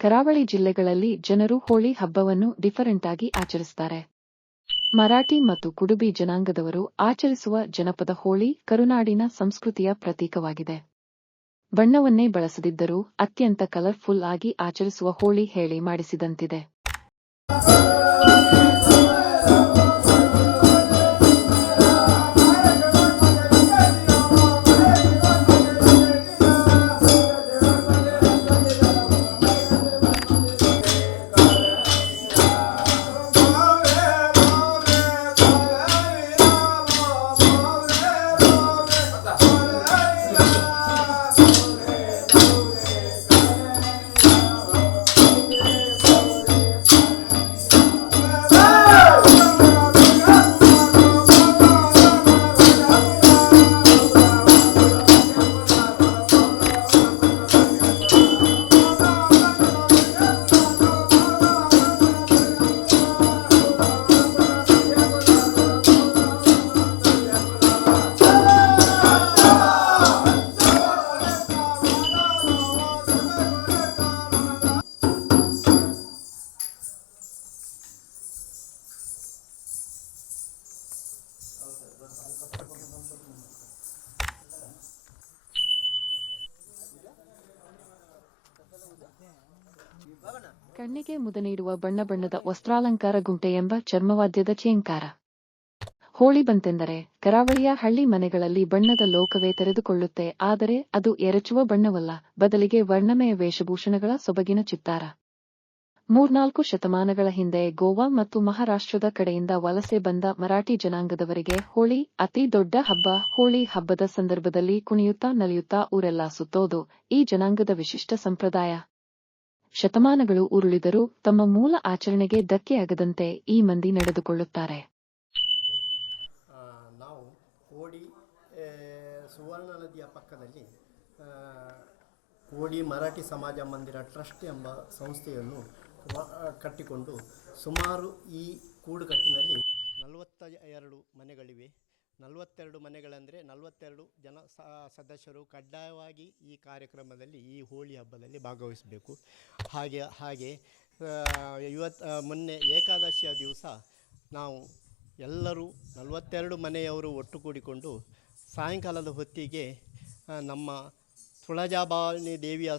ಕರಾವಳಿ ಜಿಲ್ಲೆಗಳಲ್ಲಿ ಜನರು ಹೋಳಿ ಹಬ್ಬವನ್ನು ಡಿಫರೆಂಟ್ ಆಗಿ ಆಚರಿಸುತ್ತಾರೆ ಮರಾಠಿ ಮತ್ತು ಕುಡುಬಿ ಜನಾಂಗದವರು ಆಚರಿಸುವ ಜನಪದ ಹೋಳಿ ಕರುನಾಡಿನ ಸಂಸ್ಕೃತಿಯ ಪ್ರತೀಕವಾಗಿದೆ. ಬಣ್ಣವನ್ನೇ ಬಳಸದಿದ್ದರೂ ಅತ್ಯಂತ ಕಲರ್ಫುಲ್ ಆಗಿ ಆಚರಿಸುವ ಹೋಳಿ ಹೇಳಿ ಮಾಡಿಸಿದಂತಿದೆ. ಕಣ್ಣಿಗೆ ಮುದ ನೀಡುವ ಬಣ್ಣ ಬಣ್ಣದ ವಸ್ತ್ರಾಲಂಕಾರ ಗುಂಟೆ ಎಂಬ ಚರ್ಮವಾದ್ಯದ ಚೇಂಕಾರ. ಹೋಳಿ ಬಂತೆಂದರೆ, ಕರಾವಳಿಯ ಹಳ್ಳಿ ಮನೆಗಳಲ್ಲಿ ಬಣ್ಣದ ಲೋಕವೇ ತೆರೆದುಕೊಳ್ಳುತ್ತೆ, ಆದರೆ ಅದು ಎರಚುವ ಬಣ್ಣವಲ್ಲ, ಬದಲಿಗೆ ವರ್ಣಮಯ ವೇಷಭೂಷಣಗಳ ಸೊಬಗಿನ ಚಿತ್ತಾರ. ಮೂರ್ನಾಲ್ಕು ಶತಮಾನಗಳ ಹಿಂದೆ ಗೋವಾ ಮತ್ತು ಮಹಾರಾಷ್ಟ್ರದ ಕಡೆಯಿಂದ ವಲಸೆ ಬಂದ ಮರಾಠಿ ಜನಾಂಗದವರಿಗೆ ಹೋಳಿ ಅತಿ ದೊಡ್ಡ ಹಬ್ಬ. ಹೋಳಿ ಹಬ್ಬದ ಸಂದರ್ಭದಲ್ಲಿ ಕುಣಿಯುತ್ತಾ ನಲಿಯುತ್ತಾ ಊರೆಲ್ಲ ಸುತ್ತೋದು ಈ ಜನಾಂಗದ ವಿಶಿಷ್ಟ ಸಂಪ್ರದಾಯ. ಶತಮಾನಗಳು ಉರುಳಿದರೂ ತಮ್ಮ ಮೂಲ ಆಚರಣೆಗೆ ಧಕ್ಕೆಯಾಗದಂತೆ ಈ ಮಂದಿ ನಡೆದುಕೊಳ್ಳುತ್ತಾರೆ. ನಾವು ಕೋಡಿ ಸುವರ್ಣ ನದಿಯ ಪಕ್ಕದಲ್ಲಿ ಕೋಡಿ ಮರಾಠಿ ಸಮಾಜ ಮಂದಿರ ಟ್ರಸ್ಟ್ ಎಂಬ ಸಂಸ್ಥೆಯನ್ನು ಕಟ್ಟಿಕೊಂಡು ಸುಮಾರು ಈ ಕೂಡುಕಟ್ಟಿನಲ್ಲಿ ನಲವತ್ತ ಎರಡು ಮನೆಗಳಿವೆ. ನಲವತ್ತೆರಡು ಮನೆಗಳಂದರೆ ನಲವತ್ತೆರಡು ಜನ ಸದಸ್ಯರು ಕಡ್ಡಾಯವಾಗಿ ಈ ಕಾರ್ಯಕ್ರಮದಲ್ಲಿ, ಈ ಹೋಳಿ ಹಬ್ಬದಲ್ಲಿ ಭಾಗವಹಿಸಬೇಕು. ಹಾಗೆ ಹಾಗೆ ಇವತ್ತು ಮೊನ್ನೆ ಏಕಾದಶಿಯ ದಿವಸ ನಾವು ಎಲ್ಲರೂ ನಲವತ್ತೆರಡು ಮನೆಯವರು ಒಟ್ಟುಗೂಡಿಕೊಂಡು ಸಾಯಂಕಾಲದ ಹೊತ್ತಿಗೆ ನಮ್ಮ ತುಳಜಾಭವಾನಿ ದೇವಿಯ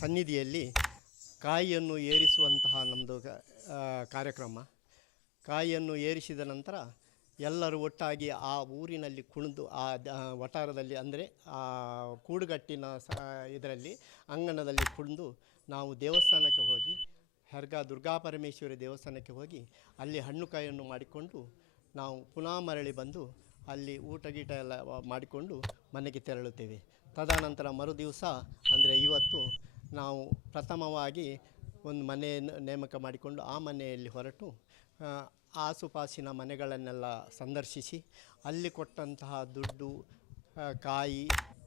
ಸನ್ನಿಧಿಯಲ್ಲಿ ಕಾಯಿಯನ್ನು ಏರಿಸುವಂತಹ ನಮ್ಮದು ಕಾರ್ಯಕ್ರಮ. ಕಾಯಿಯನ್ನು ಏರಿಸಿದ ನಂತರ ಎಲ್ಲರೂ ಒಟ್ಟಾಗಿ ಆ ಊರಿನಲ್ಲಿ ಕುಣಿದು ಆ ವಠಾರದಲ್ಲಿ ಅಂದರೆ ಆ ಕೂಡುಗಟ್ಟಿನ ಸ, ಇದರಲ್ಲಿ ಅಂಗಣದಲ್ಲಿ ಕುಣಿದು ನಾವು ದೇವಸ್ಥಾನಕ್ಕೆ ಹೋಗಿ, ಹೆರ್ಗ ದುರ್ಗಾ ಪರಮೇಶ್ವರಿ ದೇವಸ್ಥಾನಕ್ಕೆ ಹೋಗಿ, ಅಲ್ಲಿ ಹಣ್ಣು ಕಾಯನ್ನು ಮಾಡಿಕೊಂಡು ನಾವು ಪುನಃ ಮರಳಿ ಬಂದು ಅಲ್ಲಿ ಊಟ ಗೀಟ ಎಲ್ಲ ಮಾಡಿಕೊಂಡು ಮನೆಗೆ ತೆರಳುತ್ತೇವೆ. ತದನಂತರ ಮರುದಿವಸ ಅಂದರೆ ಇವತ್ತು ನಾವು ಪ್ರಥಮವಾಗಿ ಒಂದು ಮನೆಯನ್ನು ನೇಮಕ ಮಾಡಿಕೊಂಡು ಆ ಮನೆಯಲ್ಲಿ ಹೊರಟು ಆಸುಪಾಸಿನ ಮನೆಗಳನ್ನೆಲ್ಲ ಸಂದರ್ಶಿಸಿ, ಅಲ್ಲಿ ಕೊಟ್ಟಂತಹ ದುಡ್ಡು ಕಾಯಿ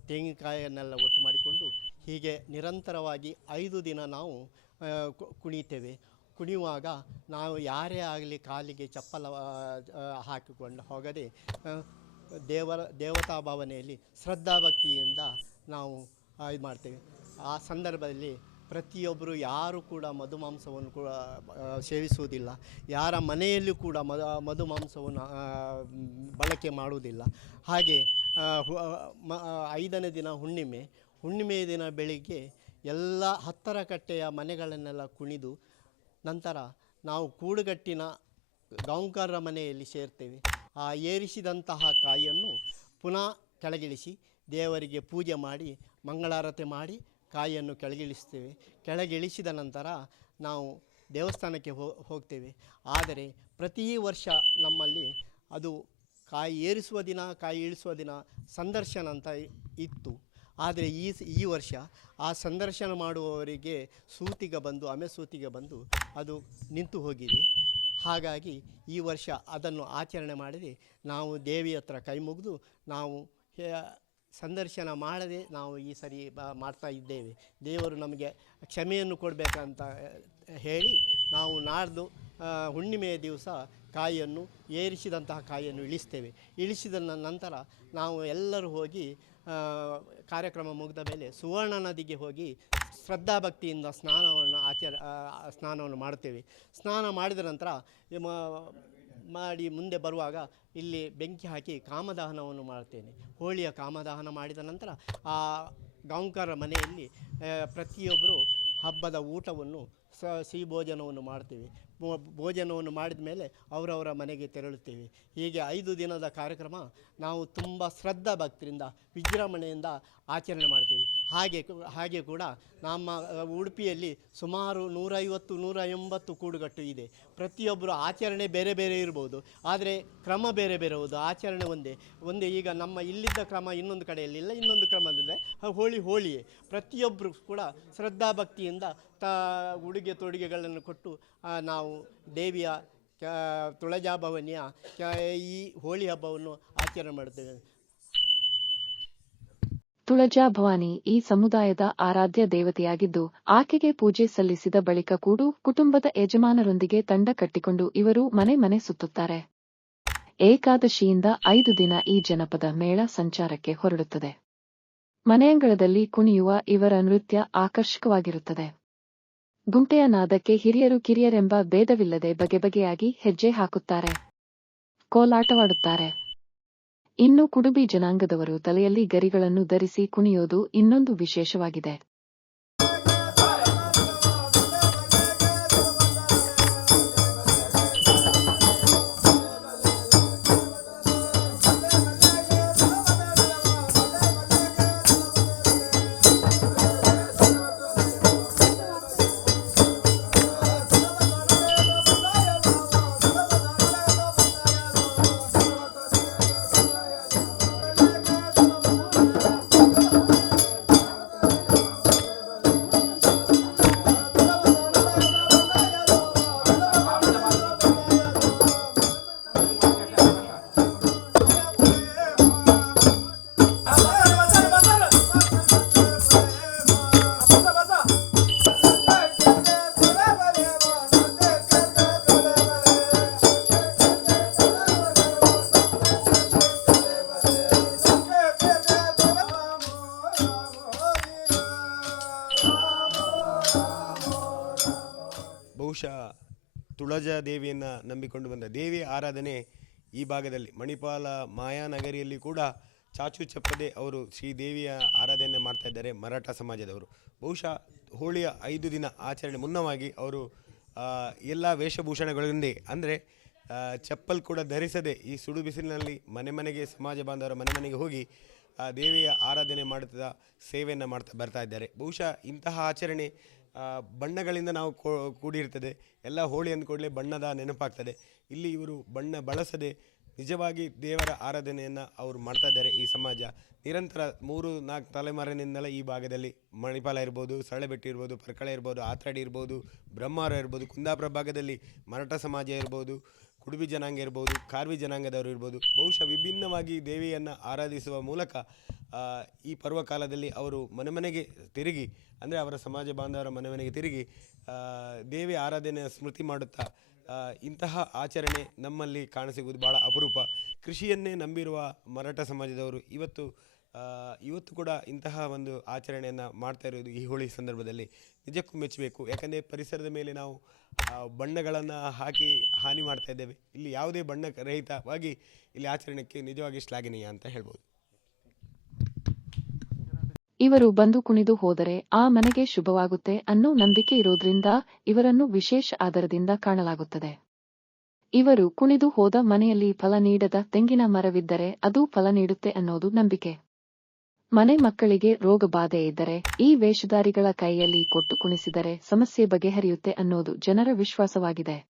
ತೆಂಗಿನಕಾಯನ್ನೆಲ್ಲ ಒಟ್ಟು ಮಾಡಿಕೊಂಡು ಹೀಗೆ ನಿರಂತರವಾಗಿ ಐದು ದಿನ ನಾವು ಕುಣಿತೇವೆ. ಕುಣಿಯುವಾಗ ನಾವು ಯಾರೇ ಆಗಲಿ ಕಾಲಿಗೆ ಚಪ್ಪಲ ಹಾಕಿಕೊಂಡು ಹೋಗದೆ ದೇವರ, ದೇವತಾ ಭಾವನೆಯಲ್ಲಿ ಶ್ರದ್ಧಾಭಕ್ತಿಯಿಂದ ನಾವು ಇದು ಮಾಡ್ತೇವೆ ಆ ಸಂದರ್ಭದಲ್ಲಿ ಪ್ರತಿಯೊಬ್ಬರು ಯಾರು ಕೂಡ ಮಧುಮಾಂಸವನ್ನು ಕೂಡ ಸೇವಿಸುವುದಿಲ್ಲ. ಯಾರ ಮನೆಯಲ್ಲೂ ಕೂಡ ಮದ ಮಧುಮಾಂಸವನ್ನು ಬಳಕೆ ಮಾಡುವುದಿಲ್ಲ. ಹಾಗೆ ಐದನೇ ದಿನ ಹುಣ್ಣಿಮೆ. ಹುಣ್ಣಿಮೆಯ ದಿನ ಬೆಳಿಗ್ಗೆ ಎಲ್ಲ ಹತ್ತರ ಕಟ್ಟೆಯ ಮನೆಗಳನ್ನೆಲ್ಲ ಕುಣಿದು ನಂತರ ನಾವು ಕೂಡುಗಟ್ಟಿನ ಗಾಂಕಾರರ ಮನೆಯಲ್ಲಿ ಸೇರ್ತೇವೆ. ಆ ಏರಿಸಿದಂತಹ ಕಾಯಿಯನ್ನು ಪುನಃ ಕೆಳಗಿಳಿಸಿ ದೇವರಿಗೆ ಪೂಜೆ ಮಾಡಿ, ಮಂಗಳಾರತಿ ಮಾಡಿ ಕಾಯಿಯನ್ನು ಕೆಳಗಿಳಿಸ್ತೇವೆ. ಕೆಳಗಿಳಿಸಿದ ನಂತರ ನಾವು ದೇವಸ್ಥಾನಕ್ಕೆ ಹೋಗ್ತೇವೆ. ಆದರೆ ಪ್ರತಿ ವರ್ಷ ನಮ್ಮಲ್ಲಿ ಅದು ಕಾಯಿ ಏರಿಸುವ ದಿನ, ಕಾಯಿ ಇಳಿಸುವ ದಿನ ಸಂದರ್ಶನ ಅಂತ ಇತ್ತು. ಆದರೆ ಈ ಈ ವರ್ಷ ಆ ಸಂದರ್ಶನ ಮಾಡುವವರಿಗೆ ಸೂತಿಗೆ ಬಂದು, ಅಮೆ ಸೂತಿಗೆ ಬಂದು ಅದು ನಿಂತು ಹೋಗಿದೆ. ಹಾಗಾಗಿ ಈ ವರ್ಷ ಅದನ್ನು ಆಚರಣೆ ಮಾಡದೆ. ನಾವು ದೇವಿ ಹತ್ರ ಕೈ ಮುಗಿದು ನಾವು ಸಂದರ್ಶನ ಮಾಡದೆ ನಾವು ಈ ಸರಿ ಮಾಡ್ತಾ ಇದ್ದೇವೆ. ದೇವರು ನಮಗೆ ಕ್ಷಮೆಯನ್ನು ಕೊಡಬೇಕಂತ ಹೇಳಿ ನಾವು ನಾಡ್ದು ಹುಣ್ಣಿಮೆಯ ದಿವಸ ಕಾಯಿಯನ್ನು ಏರಿಸಿದಂತಹ ಕಾಯಿಯನ್ನು ಇಳಿಸ್ತೇವೆ. ಇಳಿಸಿದ ನಂತರ ನಾವು ಎಲ್ಲರೂ ಹೋಗಿ ಕಾರ್ಯಕ್ರಮ ಮುಗಿದ ಮೇಲೆ ಸುವರ್ಣ ನದಿಗೆ ಹೋಗಿ ಶ್ರದ್ಧಾಭಕ್ತಿಯಿಂದ ಸ್ನಾನವನ್ನು ಆಚರ ಸ್ನಾನವನ್ನು ಮಾಡ್ತೇವೆ ಸ್ನಾನ ಮಾಡಿದ ನಂತರ ಮಾಡಿ ಮುಂದೆ ಬರುವಾಗ ಇಲ್ಲಿ ಬೆಂಕಿ ಹಾಕಿ ಕಾಮದಹನವನ್ನು ಮಾಡ್ತೇನೆ ಹೋಳಿಯ ಕಾಮದಹನ ಮಾಡಿದ ನಂತರ ಆ ಗಾಂವ್ಕರ ಮನೆಯಲ್ಲಿ ಪ್ರತಿಯೊಬ್ಬರು ಹಬ್ಬದ ಊಟವನ್ನು ಸ, ಸಿಹಿ ಭೋಜನವನ್ನು ಮಾಡ್ತೀವಿ ಭೋಜನವನ್ನು ಮಾಡಿದ ಮೇಲೆ ಅವರವರ ಮನೆಗೆ ತೆರಳುತ್ತೇವೆ. ಹೀಗೆ ಐದು ದಿನದ ಕಾರ್ಯಕ್ರಮ ನಾವು ತುಂಬ ಶ್ರದ್ಧಾ ಭಕ್ತಿಯಿಂದ, ವಿಜೃಂಭಣೆಯಿಂದ ಆಚರಣೆ ಮಾಡ್ತೀವಿ ಹಾಗೆ ಹಾಗೆ ಕೂಡ ನಮ್ಮ ಉಡುಪಿಯಲ್ಲಿ ಸುಮಾರು ನೂರೈವತ್ತು ನೂರ ಎಂಬತ್ತು ಕೂಡುಗಟ್ಟು ಇದೆ. ಪ್ರತಿಯೊಬ್ಬರು ಆಚರಣೆ ಬೇರೆ ಬೇರೆ ಇರ್ಬೋದು. ಆದರೆ ಕ್ರಮ ಬೇರೆ ಬೇರೆ ಹೌದು. ಆಚರಣೆ ಒಂದೇ. ಒಂದೇ ಈಗ ನಮ್ಮ ಇಲ್ಲಿದ್ದ ಕ್ರಮ ಇನ್ನೊಂದು ಕಡೆಯಲ್ಲಿ ಇಲ್ಲ, ಇನ್ನೊಂದು ಕ್ರಮದಲ್ಲೇ ಹೋಳಿ, ಹೋಳಿಯೇ. ಪ್ರತಿಯೊಬ್ಬರು ಕೂಡ ಶ್ರದ್ಧಾಭಕ್ತಿಯಿಂದ ತ, ಉಡುಗೆ ತೊಡುಗೆಗಳನ್ನು ಕೊಟ್ಟು ನಾವು ದೇವಿಯ ತುಳಜಾಭವನಿಯ ಈ ಹೋಳಿ ಹಬ್ಬವನ್ನು ಆಚರಣೆ ಮಾಡ್ತೇವೆ ತುಳಜಾ ಭವಾನಿ ಈ ಸಮುದಾಯದ ಆರಾಧ್ಯ ದೇವತೆಯಾಗಿದ್ದು, ಆಕೆಗೆ ಪೂಜೆ ಸಲ್ಲಿಸಿದ ಬಳಿಕ ಕೂಡು ಕುಟುಂಬದ ಯಜಮಾನರೊಂದಿಗೆ ತಂಡ ಕಟ್ಟಿಕೊಂಡು ಇವರು ಮನೆ ಮನೆ ಸುತ್ತುತ್ತಾರೆ. ಏಕಾದಶಿಯಿಂದ ಐದು ದಿನ ಈ ಜನಪದ ಮೇಳ ಸಂಚಾರಕ್ಕೆ ಹೊರಡುತ್ತದೆ. ಮನೆಯಂಗಳದಲ್ಲಿ ಕುಣಿಯುವ ಇವರ ನೃತ್ಯ ಆಕರ್ಷಕವಾಗಿರುತ್ತದೆ. ಗುಂಟೆಯ ನಾದಕ್ಕೆ ಹಿರಿಯರು ಕಿರಿಯರೆಂಬ ಭೇದವಿಲ್ಲದೆ ಬಗೆ ಬಗೆಯಾಗಿ ಹೆಜ್ಜೆ ಹಾಕುತ್ತಾರೆ. ಕೋಲಾಟವಾಡುತ್ತಾರೆ. ಇನ್ನು ಕುಡುಬಿ ಜನಾಂಗದವರು ತಲೆಯಲ್ಲಿ ಗರಿಗಳನ್ನು ಧರಿಸಿ ಕುಣಿಯೋದು ಇನ್ನೊಂದು ವಿಶೇಷವಾಗಿದೆ. ಬಹುಶಃ ತುಳಜಾ ದೇವಿಯನ್ನು ನಂಬಿಕೊಂಡು ಬಂದ ದೇವಿ ಆರಾಧನೆ ಈ ಭಾಗದಲ್ಲಿ. ಮಣಿಪಾಲ ಮಾಯಾನಗರಿಯಲ್ಲಿ ಕೂಡ ಚಾಚು ಚಪ್ಪದೆ ಅವರು ಶ್ರೀದೇವಿಯ ಆರಾಧನೆ ಮಾಡ್ತಾ ಇದ್ದಾರೆ ಮರಾಠ ಸಮಾಜದವರು. ಬಹುಶಃ ಹೋಳಿಯ ಐದು ದಿನ ಆಚರಣೆ ಮುನ್ನವಾಗಿ ಅವರು ಎಲ್ಲ ವೇಷಭೂಷಣಗಳೊಂದಿಗೆ ಅಂದರೆ ಚಪ್ಪಲ್ ಕೂಡ ಧರಿಸದೆ ಈ ಸುಡು ಬಿಸಿಲಿನಲ್ಲಿ ಮನೆ ಮನೆಗೆ, ಸಮಾಜ ಬಾಂಧವರ ಮನೆ ಮನೆಗೆ ಹೋಗಿ ದೇವಿಯ ಆರಾಧನೆ ಮಾಡುತ್ತಾ ಸೇವೆಯನ್ನು ಮಾಡ್ತಾ ಬರ್ತಾ ಇದ್ದಾರೆ. ಬಹುಶಃ ಇಂತಹ ಆಚರಣೆ ಬಣ್ಣಗಳಿಂದ ನಾವು ಕೂಡಿರ್ತದೆ. ಎಲ್ಲ ಹೋಳಿ ಅಂದ ಕೂಡಲೇ ಬಣ್ಣದ ನೆನಪಾಗ್ತದೆ. ಇಲ್ಲಿ ಇವರು ಬಣ್ಣ ಬಳಸದೆ ನಿಜವಾಗಿ ದೇವರ ಆರಾಧನೆಯನ್ನು ಅವರು ಮಾಡ್ತಾ ಇದ್ದಾರೆ ಈ ಸಮಾಜ. ನಿರಂತರ ಮೂರು, ನಾಲ್ಕು ತಲೆಮಾರಿನಿಂದಲೇ ಈ ಭಾಗದಲ್ಲಿ ಮಣಿಪಾಲ ಇರ್ಬೋದು, ಸರಳೆಬೆಟ್ಟು ಇರ್ಬೋದು, ಪರ್ಕಳ ಇರ್ಬೋದು, ಆತ್ರಾಡಿ ಇರ್ಬೋದು, ಬ್ರಹ್ಮಾರ ಇರ್ಬೋದು, ಕುಂದಾಪುರ ಭಾಗದಲ್ಲಿ ಮರಾಠ ಸಮಾಜ ಇರ್ಬೋದು ಕುಡುಬಿ ಜನಾಂಗ ಇರ್ಬೋದು ಕಾರ್ವಿ ಜನಾಂಗದವರು ಇರ್ಬೋದು, ಬಹುಶಃ ವಿಭಿನ್ನವಾಗಿ ದೇವಿಯನ್ನು ಆರಾಧಿಸುವ ಮೂಲಕ ಈ ಪರ್ವಕಾಲದಲ್ಲಿ ಅವರು ಮನೆ ಮನೆಗೆ ತಿರುಗಿ, ಅಂದರೆ ಅವರ ಸಮಾಜ ಬಾಂಧವರ ಮನೆ ಮನೆಗೆ ತಿರುಗಿ ದೇವಿ ಆರಾಧನೆಯ ಸ್ಮೃತಿ ಮಾಡುತ್ತಾ ಇಂತಹ ಆಚರಣೆ ನಮ್ಮಲ್ಲಿ ಕಾಣಸಿಗುವುದು ಭಾಳ ಅಪರೂಪ. ಕೃಷಿಯನ್ನೇ ನಂಬಿರುವ ಮರಾಠ ಸಮಾಜದವರು ಇವತ್ತು ಇವತ್ತು ಕೂಡ ಇಂತಹ ಒಂದು ಆಚರಣೆಯನ್ನು ಮಾಡ್ತಾ ಇರೋದು ಈ ಹೋಳಿ ಸಂದರ್ಭದಲ್ಲಿ. ನಿಜಕ್ಕೂ ಮೆಚ್ಚಬೇಕು. ಯಾಕಂದರೆ ಪರಿಸರದ ಮೇಲೆ ನಾವು ಬಣ್ಣಗಳನ್ನು ಹಾಕಿ ಹಾನಿ ಮಾಡ್ತಾ ಇದ್ದೇವೆ. ಇಲ್ಲಿ ಯಾವುದೇ ಬಣ್ಣ ರಹಿತವಾಗಿ ಇಲ್ಲಿ ಆಚರಣೆಗೆ ನಿಜವಾಗಿ ಶ್ಲಾಘನೀಯ ಅಂತ ಹೇಳ್ಬೋದು. ಇವರು ಬಂದು ಕುಣಿದು ಹೋದರೆ ಆ ಮನೆಗೆ ಶುಭವಾಗುತ್ತೆ ಅನ್ನೋ ನಂಬಿಕೆ ಇರೋದ್ರಿಂದ ಇವರನ್ನು ವಿಶೇಷ ಆಧಾರದಿಂದ ಕಾಣಲಾಗುತ್ತದೆ. ಇವರು ಕುಣಿದು ಹೋದ ಮನೆಯಲ್ಲಿ ಫಲ ನೀಡದ ತೆಂಗಿನ ಮರವಿದ್ದರೆ ಅದು ಫಲ ನೀಡುತ್ತೆ ಅನ್ನೋದು ನಂಬಿಕೆ. ಮನೆ ಮಕ್ಕಳಿಗೆ ರೋಗ ಬಾಧೆ ಇದ್ದರೆ, ಈ ವೇಷಧಾರಿಗಳ ಕೈಯಲ್ಲಿ ಕೊಟ್ಟು ಕುಣಿಸಿದರೆ ಸಮಸ್ಯೆ ಬಗೆಹರಿಯುತ್ತೆ ಅನ್ನೋದು ಜನರ ವಿಶ್ವಾಸವಾಗಿದೆ.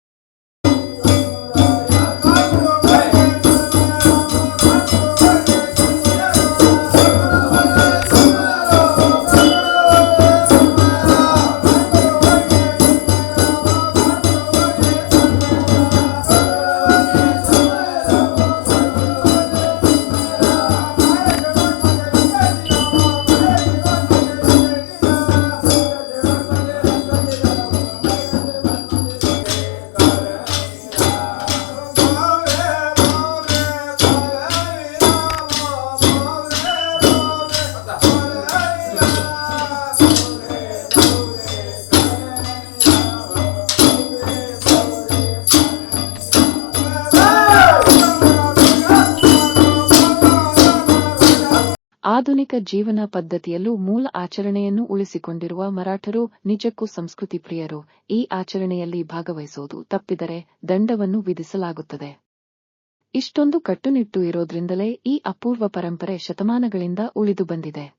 ಆಧುನಿಕ ಜೀವನ ಪದ್ಧತಿಯಲ್ಲೂ ಮೂಲ ಆಚರಣೆಯನ್ನು ಉಳಿಸಿಕೊಂಡಿರುವ ಮರಾಠರು, ನಿಜಕ್ಕೂ ಸಂಸ್ಕೃತಿ ಪ್ರಿಯರು, ಈ ಆಚರಣೆಯಲ್ಲಿ ಭಾಗವಹಿಸುವುದು ತಪ್ಪಿದರೆ ದಂಡವನ್ನು ವಿಧಿಸಲಾಗುತ್ತದೆ. ಇಷ್ಟೊಂದು ಕಟ್ಟುನಿಟ್ಟು ಇರೋದ್ರಿಂದಲೇ ಈ ಅಪೂರ್ವ ಪರಂಪರೆ ಶತಮಾನಗಳಿಂದ ಉಳಿದು ಬಂದಿದೆ.